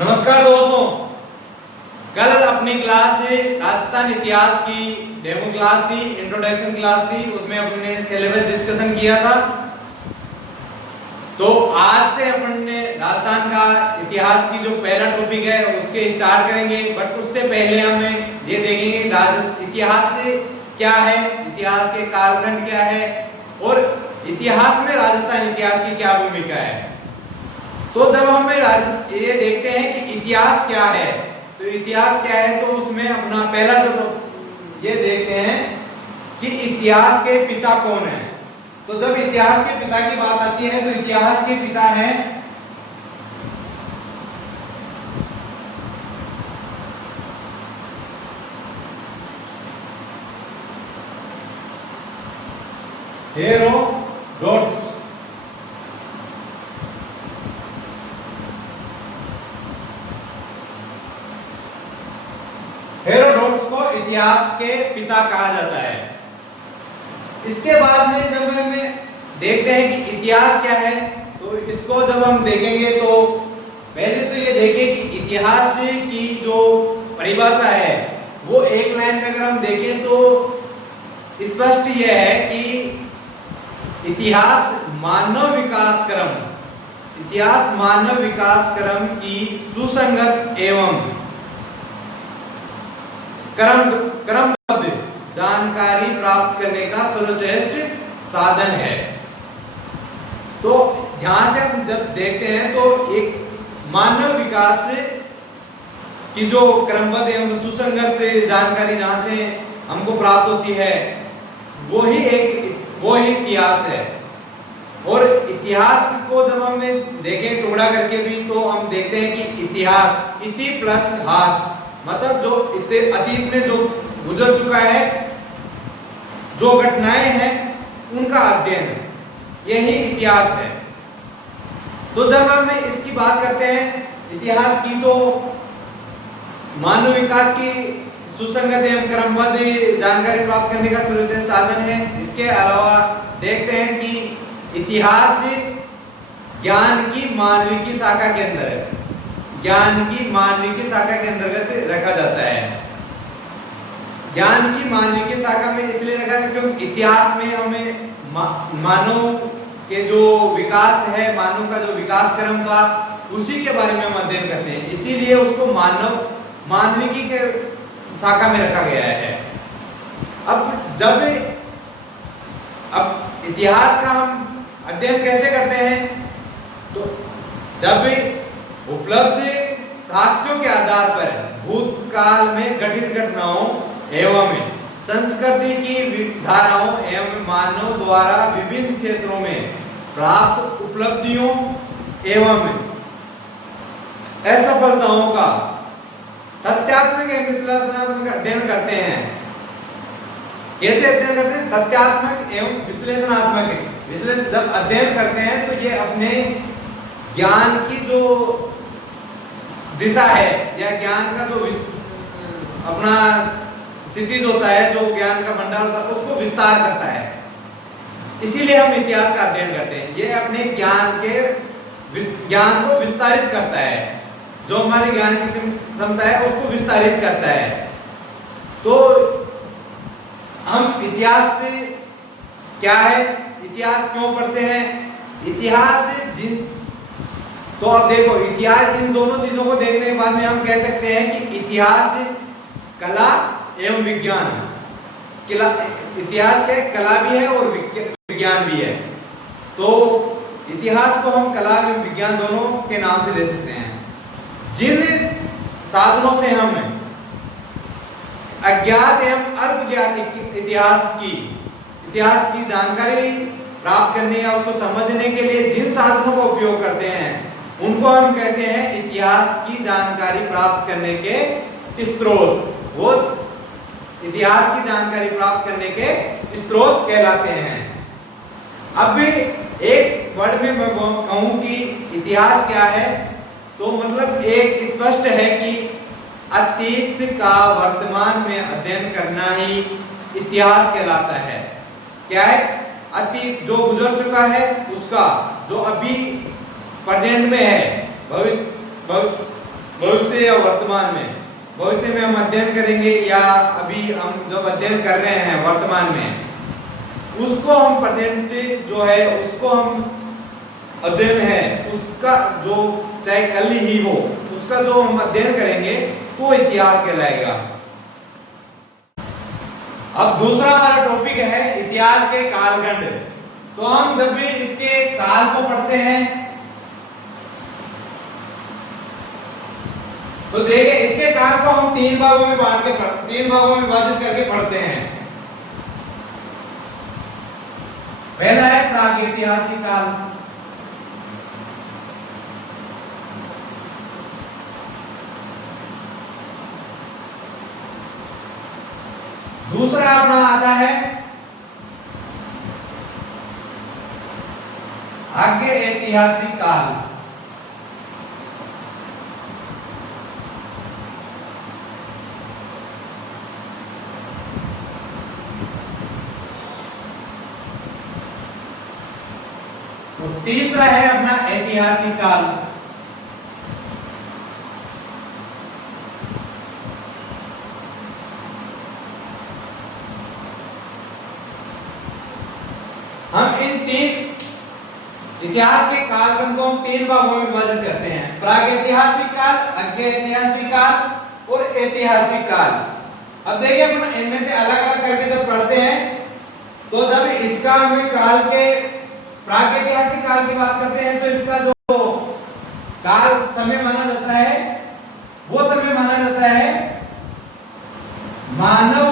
नमस्कार दोस्तों, कल अपनी क्लास से राजस्थान इतिहास की डेमो क्लास थी, इंट्रोडक्शन क्लास थी, उसमें अपने सिलेबस डिस्कशन किया था। तो आज से अपने राजस्थान का इतिहास की जो पहला टॉपिक है उसके स्टार्ट करेंगे। बट उससे पहले हमें ये देखेंगे इतिहास से क्या है, इतिहास के कालखंड क्या है और इतिहास में राजस्थान इतिहास की क्या भूमिका है। तो जब हमें ये देखते हैं कि इतिहास क्या है, तो इतिहास क्या है, तो उसमें अपना पहला जो ये देखते हैं कि इतिहास के पिता कौन है। तो जब इतिहास के पिता की बात आती है तो इतिहास के पिता हैं हेरोडोटस। हेरोडोटस को इतिहास के पिता कहा जाता है। इसके बाद में जब हम देखते हैं कि इतिहास क्या है, तो इसको जब हम देखेंगे तो पहले तो ये देखें कि इतिहास की जो परिभाषा है वो एक लाइन में अगर हम देखें तो स्पष्ट यह है कि इतिहास मानव विकास क्रम, इतिहास मानव विकास क्रम की सुसंगत एवं क्रमबद्ध जानकारी प्राप्त करने का सर्वश्रेष्ठ साधन है। तो ध्यान से हम जब देखते हैं तो एक मानव विकास की जो क्रमबद्ध एवं सुसंगत जानकारी जहां से हमको प्राप्त होती है वो ही इतिहास है। और इतिहास को जब हम देखें टुकड़ा करके भी तो हम देखते हैं कि इतिहास इति प्लस हास, मतलब जो अतीत में जो गुजर चुका है, जो घटनाएं हैं उनका अध्ययन, यही इतिहास है। तो जब हम इसकी बात करते हैं इतिहास की, तो मानव विकास की सुसंगत एवं क्रमबद्ध जानकारी प्राप्त करने का सर्वश्रेष्ठ साधन है। इसके अलावा देखते हैं कि इतिहास ज्ञान की मानविकी शाखा के अंदर है, ज्ञान की मानविकी शाखा के अंतर्गत रखा जाता है। ज्ञान की मानविकी शाखा में इसलिए रखा जाता है क्योंकि इतिहास में हमें मानव के जो विकास है, मानव का जो विकास क्रम था उसी के बारे में हम अध्ययन करते हैं, इसीलिए उसको मानविकी के शाखा में रखा गया है। अब इतिहास का हम अध्ययन कैसे करते हैं, तो जब उपलब्ध साक्ष्यों के आधार पर भूतकाल में घटित घटनाओं एवं संस्कृति की धाराओं एवं मानव द्वारा विभिन्न क्षेत्रों में प्राप्त उपलब्धियों एवं असफलताओं का तथ्यात्मक एवं विश्लेषणात्मक अध्ययन करते हैं। कैसे अध्ययन करते हैं? तथ्यात्मक एवं विश्लेषणात्मक जब अध्ययन करते हैं तो ये अपने ज्ञान की जो दिशा है या ज्ञान का जो अपना सिटीज होता है, जो ज्ञान का भंडार होता है, उसको विस्तार करता है। इसीलिए हम इतिहास का अध्ययन करते हैं। ये अपने ज्ञान को विस्तारित करता है, जो हमारी ज्ञान की क्षमता है उसको विस्तारित करता है। तो हम इतिहास से क्या है, इतिहास क्यों पढ़ते हैं, इतिहास तो अब देखो इतिहास, इन दोनों चीजों को देखने के बाद में हम कह सकते हैं कि इतिहास कला एवं विज्ञान, इतिहास क्या है, कला भी है और विज्ञान भी है। तो इतिहास को हम कला एवं विज्ञान दोनों के नाम से दे सकते हैं। जिन साधनों से हम अज्ञात एवं अल्पज्ञात इतिहास की जानकारी प्राप्त करने या उसको समझने के लिए जिन साधनों का उपयोग करते हैं उनको हम कहते हैं इतिहास की जानकारी प्राप्त करने के स्रोत। वो इतिहास की जानकारी प्राप्त करने के स्रोत कहलाते हैं। अब भी एक वर्ड में मैं कहूं कि इतिहास क्या है, तो मतलब एक स्पष्ट है कि अतीत का वर्तमान में अध्ययन करना ही इतिहास कहलाता है। क्या है? अतीत जो गुजर चुका है उसका, जो अभी प्रेजेंट में है, भविष्य या वर्तमान में। भविष्य में हम अध्ययन करेंगे या अभी हम जब अध्ययन कर रहे हैं वर्तमान में, उसको हम प्रेजेंट जो है उसको हम अध्ययन है उसका जो चाहे कल ही हो उसका जो हम अध्ययन करेंगे तो इतिहास कहलाएगा। अब दूसरा हमारा टॉपिक है इतिहास के कालखंड। तो हम जब भी इसके काल को पढ़ते हैं तो देखिए इसके काल को हम तीन भागों में विभाजित करके पढ़ते हैं। पहला है प्रागैतिहासिक काल, दूसरा अपना आता है आगे ऐतिहासिक काल, और तीसरा है अपना ऐतिहासिक काल। हम इन तीन इतिहास के कालखंड को हम तीन भागों में विभाजित करते हैं, प्रागैतिहासिक काल, आगे ऐतिहासिक काल और ऐतिहासिक काल। अब देखिए अपन इनमें से अलग अलग करके जब पढ़ते हैं तो जब इसका हमें काल के प्रागैतिहासिक काल की बात करते हैं तो इसका जो काल समय माना जाता है वो समय माना जाता है मानव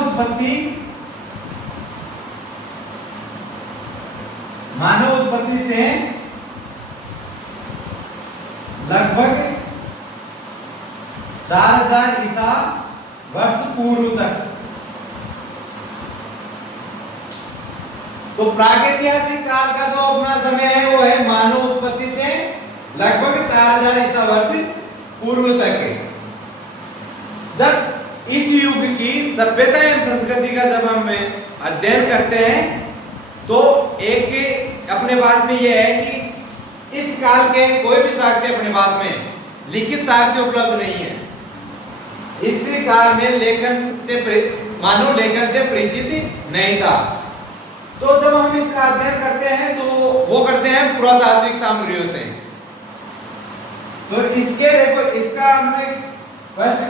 उत्पत्ति से लगभग 4000 ईसा वर्ष पूर्व तक। तो प्रागैतिहासिक काल का जो अपना समय है वो है मानव उत्पत्ति से लगभग 4000 ईसा वर्ष पूर्व तक है। जब इस युग की सभ्यता एवं संस्कृति का जब हम अध्ययन करते हैं तो एक अपने पास में यह है कि इस काल के कोई भी साक्ष्य अपने पास में लिखित साक्ष्य उपलब्ध नहीं है। इस काल में मानव लेखन से परिचित नहीं था। तो जब हम इसका अध्ययन करते हैं तो वो करते हैं पुरातात्विक सामग्रियों से। तो इसके देखो इसका हम फर्स्ट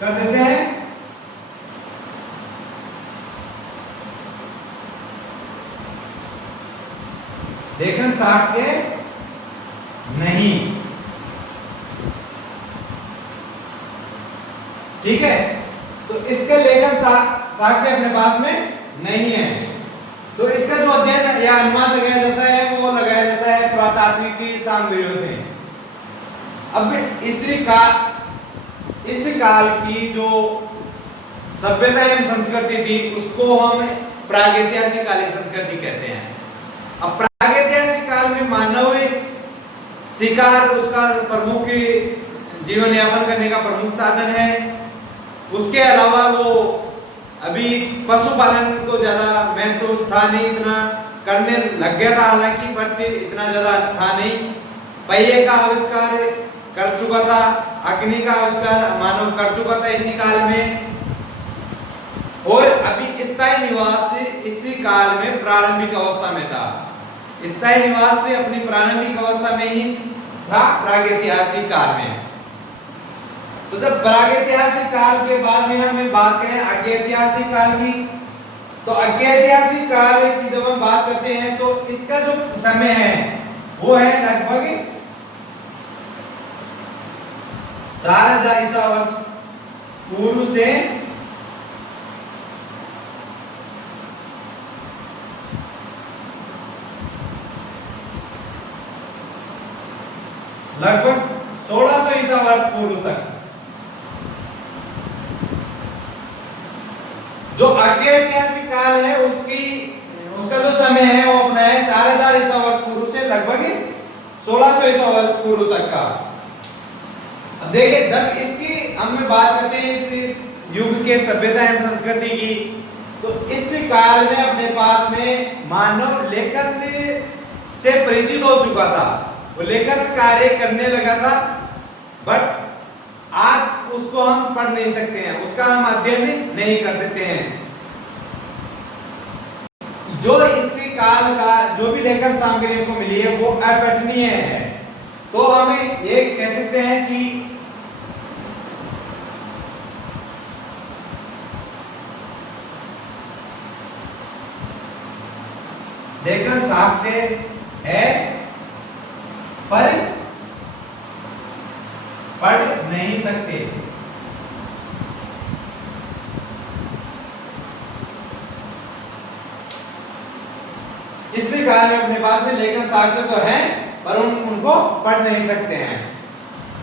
कर देते हैं लेखन साक्ष्य नहीं, ठीक है। तो इसके लेखन साक्ष्य अपने पास में नहीं है। तो इसका जो अध्ययन या अनुमान लगाया जाता है वो लगाया जाता है पुरातात्विक सामग्रियों से। अब इस काल की जो सभ्यता एवं संस्कृति थी उसको हम प्रागैतिहासिक कालीन संस्कृति कहते हैं। अब प्रागैतिहासिक काल में मानव शिकार उसका प्रमुख जीवन यापन करने का प्रमुख साधन है। उसके अलावा वो अभी पशुपालन को ज्यादा महत्व था नहीं, इतना करने लग गया था हालांकि, बट इतना ज्यादा था नहीं। पहिए का आविष्कार कर चुका था, अग्नि का आविष्कार मानव कर चुका था इसी काल में। और अभी स्थायी निवास इसी काल में प्रारंभिक अवस्था में था। स्थायी निवास से अपनी प्रारंभिक अवस्था में ही था प्रागैतिहासिक काल में। तो जब प्रागैतिहासिक काल के बाद में हम बात करें आगे ऐतिहासिक काल की, तो आगे ऐतिहासिक काल की जब हम बात करते हैं तो इसका जो समय है वो है लगभग 4000 ईसा वर्ष पूर्व से लगभग 1600 ईसा वर्ष पूर्व तक। जो आगे ऐतिहासिक काल है उसका जो समय है वो अपना है 4000 ईसा वर्ष पूर्व से लगभग 1600 ईसा वर्ष पूर्व तक का। अब देखिए जब इसकी हम बात करते हैं इस युग के सभ्यता एवं संस्कृति की, तो इस काल में अपने पास में मानव लेखन से परिचित हो चुका था, वो लेखन कार्य करने लगा था। बट उसको हम पढ़ नहीं सकते हैं, उसका हम अध्ययन नहीं कर सकते हैं। जो इसी काल का जो भी लेखन सामग्री हमको मिली है वो अपठनीय है, तो हमें ये कह सकते हैं कि लेखन साक्ष्य है पर पढ़ नहीं सकते। इसी कारण अपने पास में लेखन साक्ष्य तो है पर उनको पढ़ नहीं सकते हैं।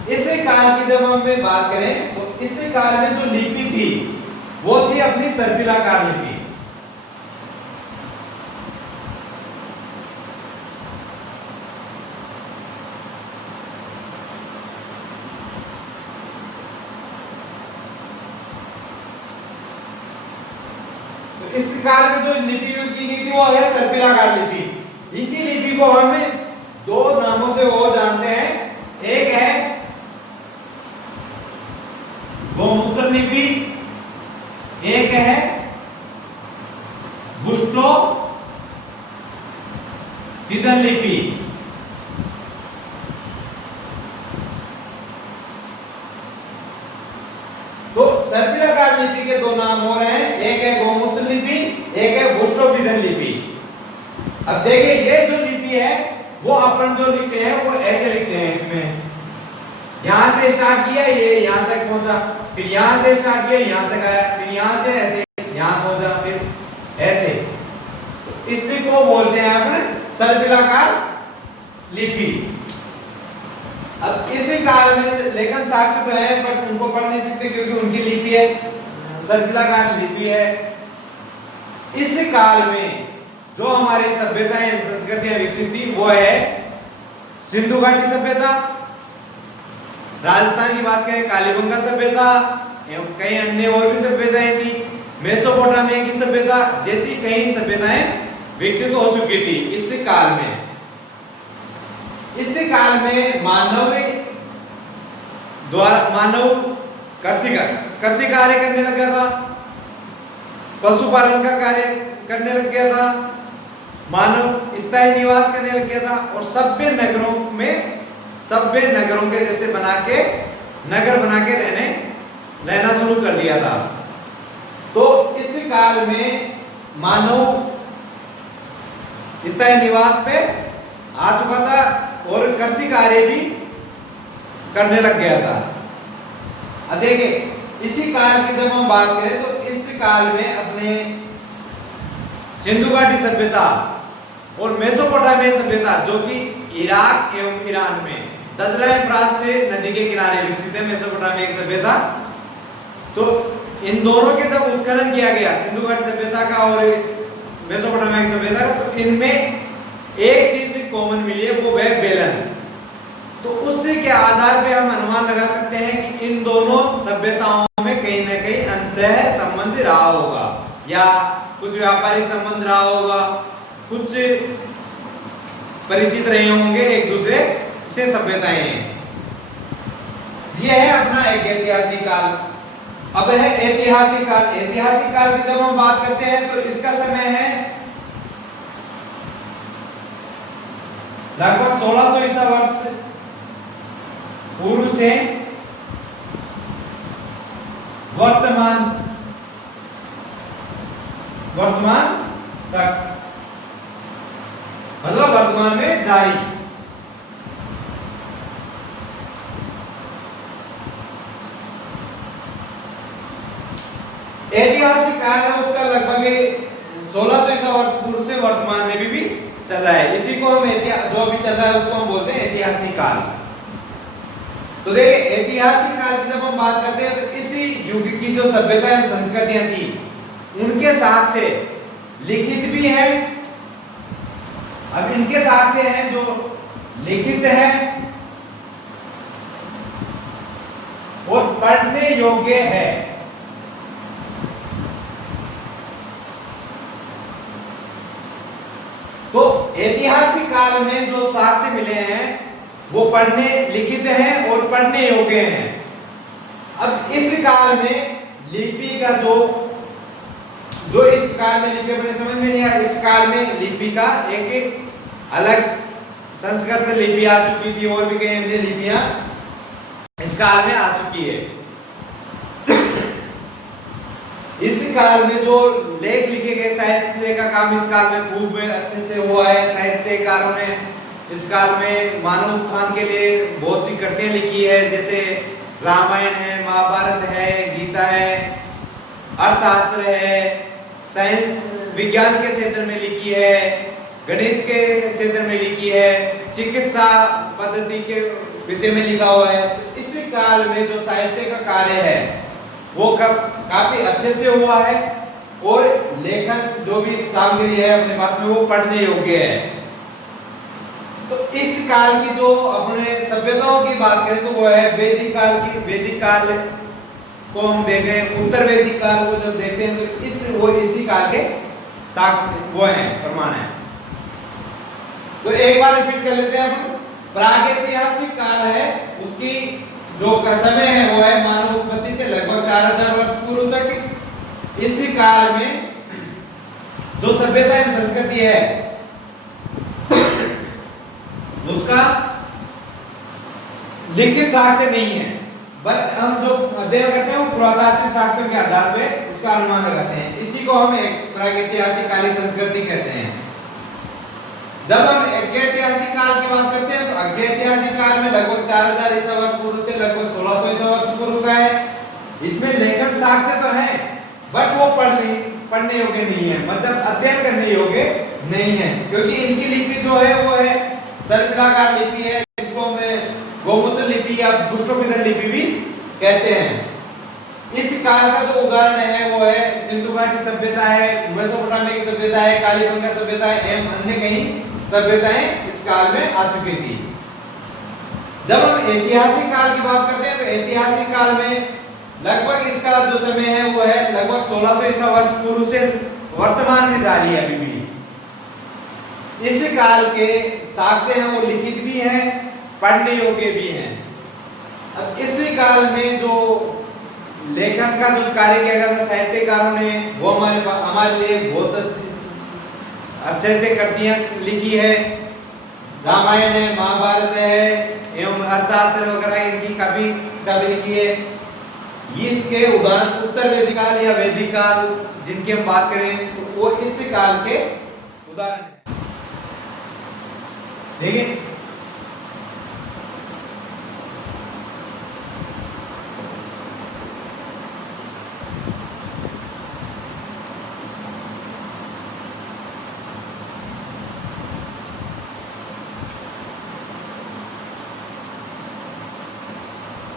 इसी काल की जब हम बात करें तो इसी काल में जो लिपि थी वो थी अपनी सर्पिलाकार लिपि। इस काल में जो लिपि यूज की गई थी वो है सर्पिलाकार लिपि। इसी लिपि को हम दो नामों से और जानते हैं, एक है गोमूत्र लिपि, एक है बुस्टो फिदन लिपि। तो सर्पिलाकार लिपि के दो नाम हो रहे हैं, एक है गोमूत्र लिपि, एक है बुस्टो फिदन लिपि। अब देखिए ये जो लिपि है वो अपन जो लिखते हैं वो ऐसे लिखते हैं। इसमें यहां से स्टार्ट किया, ये यहां तक पहुंचा, फिर यहां से स्टार्ट किया यहां तक आया, फिर यहां से ऐसे यहां पहुंचा, फिर ऐसे। तो इसी को बोलते हैं अपन सर्पिलाकार लिपि। अब इसी काल में लेखन साक्ष्य तो है बट उनको पढ़ नहीं सकते क्योंकि उनकी लिपि है सर्पिलाकार लिपि है। इस काल में जो हमारी सभ्यताएं संस्कृतियां विकसित थी वो है सिंधु घाटी सभ्यता, राजस्थान की बात करें कालीबंगा सभ्यता, एवं कई अन्य और भी सभ्यताएं थी, मेसोपोटामिया की सभ्यता जैसी कई सभ्यताएं विकसित हो चुकी थी इस काल में। इस काल में मानव कृषि कार्य करने लग गया था, पशुपालन का कार्य करने लग गया था, मानव स्थायी निवास करने लग गया था और सभ्य नगरों के जैसे नगर बना के रहना शुरू कर दिया था। तो इस काल में मानव स्थायी निवास पे आ चुका था और कृषि कार्य भी करने लग गया था। अब देखिए इसी काल की जब हम बात करें तो इस काल में अपने सिंधु घाटी सभ्यता और मेसोपोटामिया सभ्यता जो कि इराक एवं ईरान में दजला फ्रात नदी के किनारे विकसित है मेसोपोटामिया की सभ्यता। तो इन दोनों के जब उत्खनन किया गया सिंधु घाटी सभ्यता का और मेसोपोटामिया की सभ्यता का, तो इनमें एक चीज कॉमन मिली है वो है बेलन। तो उससे के आधार पे हम अनुमान लगा सकते हैं कि इन दोनों सभ्यताओं में कहीं ना कहीं अंतः संबंध रहा होगा या कुछ व्यापारिक संबंध रहा होगा, कुछ परिचित रहे होंगे एक दूसरे से सभ्यताएं हैं। यह है अपना एक ऐतिहासिक काल। अब है ऐतिहासिक काल। ऐतिहासिक काल की जब हम बात करते हैं तो इसका समय है लगभग 1600 ईसा वर्ष पूर्व से वर्तमान तक, मतलब वर्तमान में जारी। ऐतिहासिक काल है उसका लगभग 1600 ईसा वर्ष पूर्व से वर्तमान में भी चल रहा है। इसी को हम जो भी चल रहा है उसको हम बोलते हैं ऐतिहासिक काल। तो देखिए ऐतिहासिक काल की जब हम बात करते हैं तो इसी युग की जो सभ्यता एवं संस्कृतियां थी उनके साक्ष्य लिखित भी है। अब इनके साक्ष्य हैं जो लिखित है और पढ़ने योग्य है। तो ऐतिहासिक काल में जो साक्ष्य मिले हैं वो लिखित हैं और पढ़ने योग्य हैं। अब इस काल में लिपि का जो जो इस काल में लिपि अपने समझ में नहीं आया, इस काल में लिपि का एक अलग संस्कृत लिपि आ चुकी थी और भी कई अन्य लिपियां इस काल में आ चुकी है। इस काल में जो लेख लिखे गए, साहित्य का काम इस काल में खूब अच्छे से हुआ है। साहित्यकारों ने इस काल में मानव उत्थान के लिए बहुत सी कृतियां लिखी है, जैसे रामायण है, महाभारत है, गीता है, अर्थशास्त्र है, साइंस विज्ञान के क्षेत्र में लिखी है, गणित के क्षेत्र में लिखी है, चिकित्सा पद्धति के विषय में लिखा हुआ है। इस काल में जो साहित्य का कार्य है वो काफी अच्छे से हुआ है और लेखन जो भी सामग्री है अपने पास में वो पढ़ने योग्य है। तो इस काल की जो अपने सभ्यताओं की बात करें तो वो है वैदिक काल की। वैदिक काल को हम देखें, उत्तर वैदिक काल को जब देखते हैं तो इसी काल के साक्ष्य वो है, प्रमाण है। तो एक बार रिपीट कर लेते हैं हम। प्रागैतिहासिक काल है, उसकी जो समय है वो है मानव उत्पत्ति से लगभग 4000 वर्ष पूर्व तक। इसी काल में जो सभ्यता एवं संस्कृति है उसका लिखित साक्ष्य नहीं है, बट हम जो अध्ययन करते हैं वो पुरातात्विक साक्ष्यों के आधार पर उसका अनुमान लगाते हैं। इसी को हम एक प्रागैतिहासिक कालीन संस्कृति कहते हैं। जब हम ऐतिहासिक काल की बात करते हैं तो ऐतिहासिक काल में लगभग 4000 ईसा वर्ष पूर्व से लगभग 1600 ईसा वर्ष पूर्व का है। इसमें लेखन साक्ष्य तो है बट वो पढ़ने योग्य नहीं है, मतलब अध्ययन करने योग्य नहीं है, क्योंकि इनकी लिपि जो है वो है सर्पिलाकार लिपि है, जिसको हम गोमूत्र लिपि या पुष्पपिंजर लिपि भी कहते हैं। इस काल का जो उदाहरण है वो है सिंधु घाटी सभ्यता है, मेसोपोटामिया की सभ्यता है, कालीबंगा सभ्यता है एवं अन्य कई सभ्यताएं इस काल में आ चुकी थी। जब हम ऐतिहासिक काल की बात करते हैं तो ऐतिहासिक काल में लगभग इसका जो समय है वो है लगभग 1600 ईसा वर्ष पूर्व से वर्तमान में जारी है अभी भी। इस काल के साक्ष्य हैं वो लिखित भी हैं, पढ़ने योग्य भी हैं। अब इसी काल में जो लेखन का जो कार्य किया गया था साहित्यकारों ने, वो हमारे लिए बहुत अच्छे कृतियां लिखी है। रामायण है, महाभारत है एवं अर्थशास्त्र वगैरह इनकी काफी किताबें लिखी है। ये इसके उदाहरण उत्तर वैदिक काल या वैदिक काल जिनकी हम बात करें वो इस काल के उदाहरण है। देखिए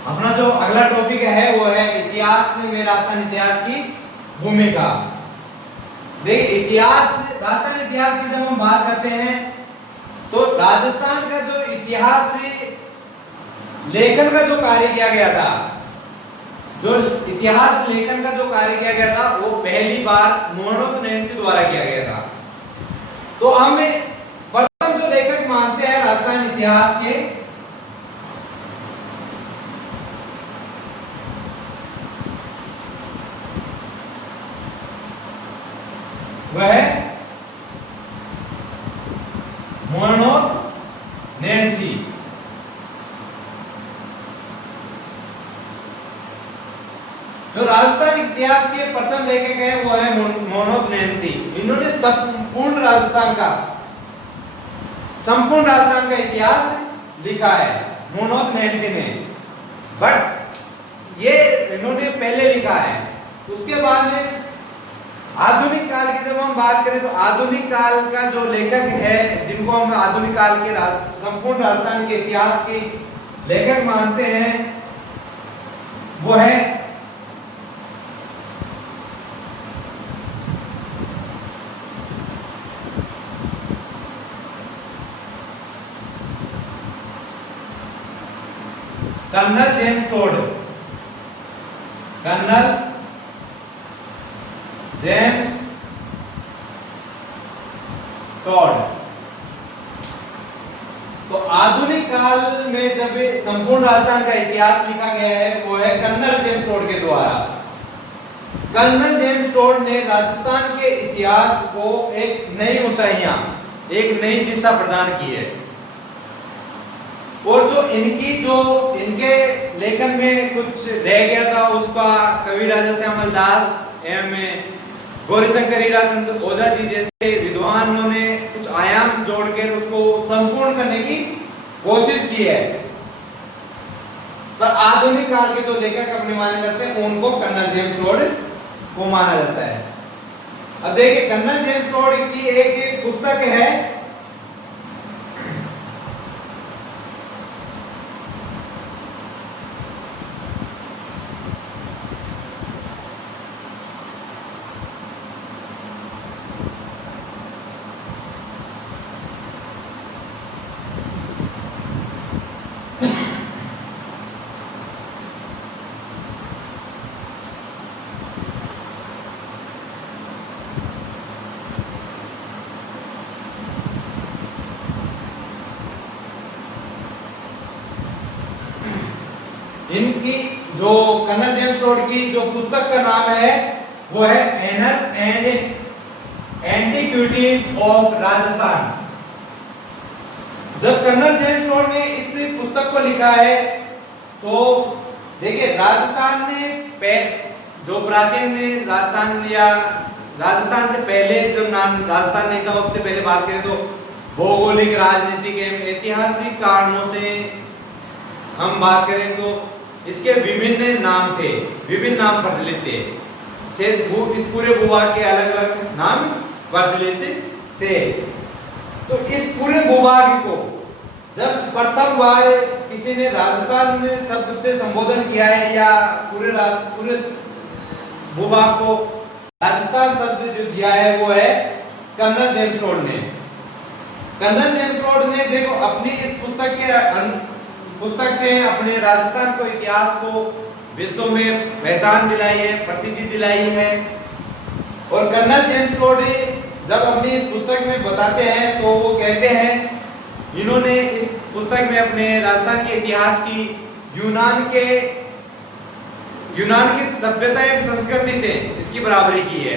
अपना जो अगला टॉपिक है वो है इतिहास में राजस्थान इतिहास की भूमिका। देखिए इतिहास, राजस्थान इतिहास की जब हम बात करते हैं तो राजस्थान का जो इतिहास लेखन का जो कार्य किया गया था, जो इतिहास लेखन का जो कार्य किया गया था वो पहली बार मोहनोद नैन्सी द्वारा किया गया था। तो हम प्रथम जो लेखक मानते हैं राजस्थान इतिहास के वह मोहनोद नैन्सी। जो राजस्थान इतिहास के प्रथम लेखक हैं वो है मोहनोद नैन्सी। इन्होंने संपूर्ण राजस्थान का इतिहास लिखा है मोहनोद नैन्सी ने, बट ये इन्होंने पहले लिखा है। उसके बाद में आधुनिक काल की जब हम बात करें तो आधुनिक काल का जो लेखक है जिनको हम आधुनिक काल के संपूर्ण राजस्थान के इतिहास के लेखक मानते हैं वो है colonel James Tod. Colonel James Tod. तो आधुनिक काल में जब संपूर्ण राजस्थान का इतिहास लिखा गया है वो है कर्नल जेम्स टोड के द्वारा। कर्नल जेम्स टोड ने राजस्थान के इतिहास को एक नई ऊंचाइयां, एक नई दिशा प्रदान की है। और जो इनके लेखन में कुछ रह गया था उसका कवि राजा श्यामल दास एवं गौरीशंकर हीराचंद ओझा जी जैसे विद्वानों ने कुछ आयाम जोड़कर उसको संपूर्ण करने की कोशिश की है। पर आधुनिक काल के जो लेखक अपने माने जाते हैं उनको कर्नल जेम्स टोड को माना जाता है। अब देखिए कर्नल जेम्स टोड की एक पुस्तक है इनकी जो कर्नल जेम्स टोड की जो पुस्तक का नाम है वो है annuls and antiquities of Rajasthan. जब कर्नल जेम्स टोड ने इस पुस्तक को लिखा है तो देखिए राजस्थान ने जो प्राचीन राजस्थान या राजस्थान से पहले जब नाम राजस्थान नहीं था उससे पहले बात करें तो भौगोलिक, राजनीतिक एवं ऐतिहासिक कारणों से हम बात करें तो इसके विभिन्न नाम थे, विभिन्न नाम प्रचलित थे। इस पूरे भूभाग के अलग अलग नाम प्रचलित थे। तो इस पूरे भूभाग को जब प्रथम बार किसी ने राजस्थान में शब्द से संबोधन किया है या पूरे भूभाग को राजस्थान शब्द जो दिया है वो है कर्नल जेम्स टोड ने। कर्नल जेम्स टोड ने देखो अपनी इस पुस्तक से अपने राजस्थान को, इतिहास को विश्व में पहचान दिलाई है, प्रसिद्धि दिलाई है। और कर्नल जेम्स टोड जब अपनी इस पुस्तक में बताते हैं तो वो कहते हैं इन्होंने इस पुस्तक में अपने राजस्थान के इतिहास की यूनान की सभ्यता एवं संस्कृति से इसकी बराबरी की है।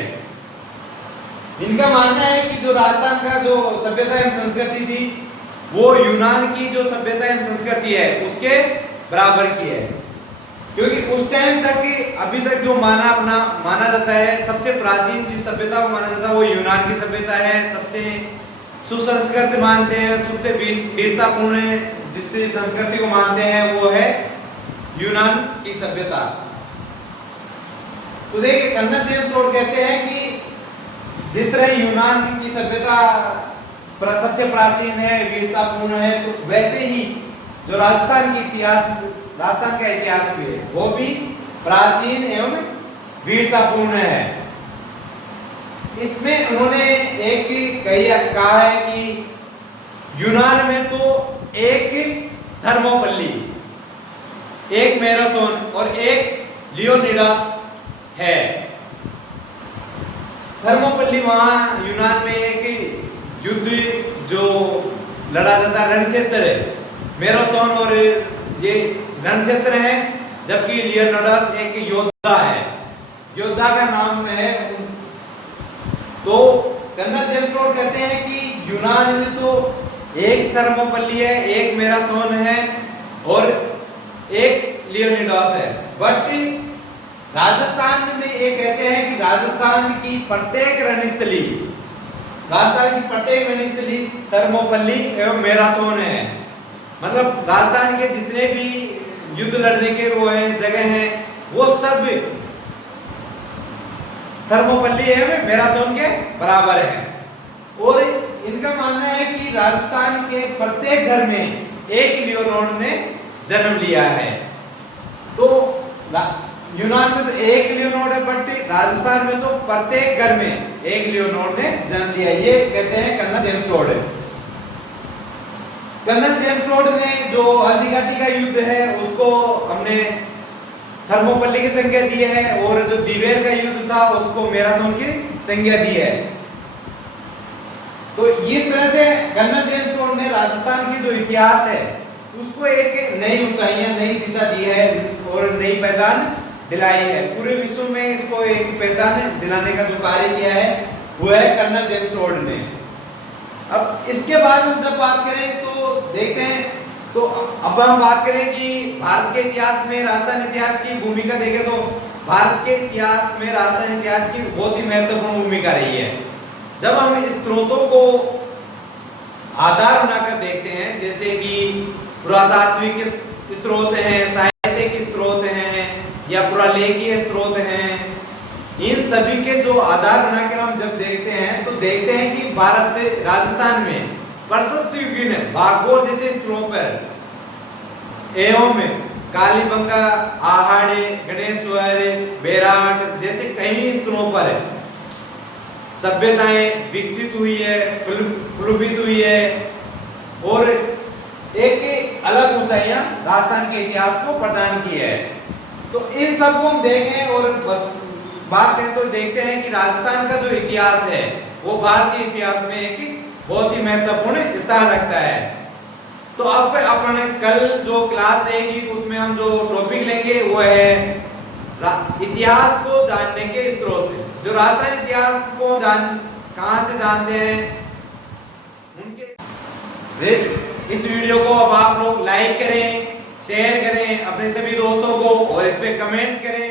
इनका मानना है कि जो राजस्थान का जो सभ्यता एवं संस्कृति थी वो यूनान की जो सभ्यता एवं संस्कृति है उसके बराबर की है। क्योंकि उस टाइम तक अभी तक जो माना जाता है सबसे प्राचीन जिस सभ्यता को माना जाता है वो यूनान की सभ्यता है। सबसे सुसंस्कृत मानते हैं, सबसे वीरतापूर्ण जिस संस्कृति को मानते हैं वो है यूनान की सभ्यता। तो देखिए कर्नल जेम्स टोड कहते हैं कि जिस तरह यूनान की सभ्यता सबसे प्राचीन है, वीरतापूर्ण है, तो वैसे ही जो राजस्थान का इतिहास भी है वो भी प्राचीन एवं वीरतापूर्ण है। इसमें उन्होंने कहा है कि यूनान में तो एक थर्मोपल्ली, एक मैराथन और एक लियोनिडास है। थर्मोपल्ली वहां यूनान में एक युद्ध जो लड़ा जाता है रणक्षेत्र है, मैराथन और ये रणक्षेत्र है, जबकि लियोनिडास एक योद्धा है, योद्धा का नाम है। तो कर्नल जेम्स टोड कहते हैं कि यूनान में तो एक थर्मोपल्ली है, एक मैराथन है और एक लियोनिडास है। बट राजस्थान में ये कहते हैं कि राजस्थान की प्रत्येक रणस्थली थर्मोपल्ली एवं मैराथन है। मतलब राजस्थान के जितने भी युद्ध लड़ने के वो है जगह हैं वो सब थर्मोपल्ली एवं मैराथन के बराबर है। और इनका मानना है कि राजस्थान के प्रत्येक घर में एक लियोनार्ड ने जन्म लिया है। तो यूनान में तो एक लियोनार्ड है, बट राजस्थान में तो प्रत्येक घर में एक लियोनार्ड ने जन्म लिया। ये कहते हैं colonel James Tod. Colonel James Tod ने जो हल्दीघाटी का युद्ध है उसको हमने थर्मोपल्ली की संज्ञा दी है और जो दिवेर का युद्ध था उसको मैराथन की संज्ञा दी है। तो इस तरह से कर्नल जेम्स टोड ने राजस्थान की जो इतिहास है उसको एक नई ऊंचाइयां, नई दिशा दी है और नई पहचान दिलाई है। पूरे विश्व में इसको एक पहचान दिलाने का जो कार्य किया है वो है कर्नल जेम्स टोड ने। अब इसके बाद हम जब बात करें तो देखते हैं, तो अब हम बात करें कि भारत के इतिहास में राजस्थान इतिहास की भूमिका देखें तो भारत के इतिहास में राजस्थान इतिहास की बहुत ही महत्वपूर्ण भूमिका रही है। जब हम इस स्रोतों को आधार बनाकर देखते हैं, जैसे कि पुरातात्विक स्रोत हैं, साहित्यिक स्रोत हैं या पुरालेखीय स्रोत हैं, इन सभी के जो आधार बनाकर हम जब देखते हैं तो देखते हैं कि भारत में राजस्थान में प्रशस्त युगीन भागोर जैसे स्रोत पर एवं कालीबंगा, आहाड़े, गणेश्वर, बेराट जैसे कई स्तरों पर सभ्यताएं विकसित हुई है, प्लुभित हुई है और एक अलग ऊंचाइयां राजस्थान के इतिहास को प्रदान की है। तो इन सबको हम देखें और बात करें तो देखते हैं कि राजस्थान का जो इतिहास है वो भारतीय इतिहास में एक बहुत ही महत्वपूर्ण स्थान रखता है। तो अब अपन कल जो क्लास रहेगी उसमें हम जो टॉपिक लेंगे वो है इतिहास को जानने के स्रोत। जो राजस्थान इतिहास को कहां से जानते हैं उनके, इस वीडियो को अब आप लोग लाइक करें, शेयर करें अपने सभी दोस्तों को और इस पे कमेंट्स करें।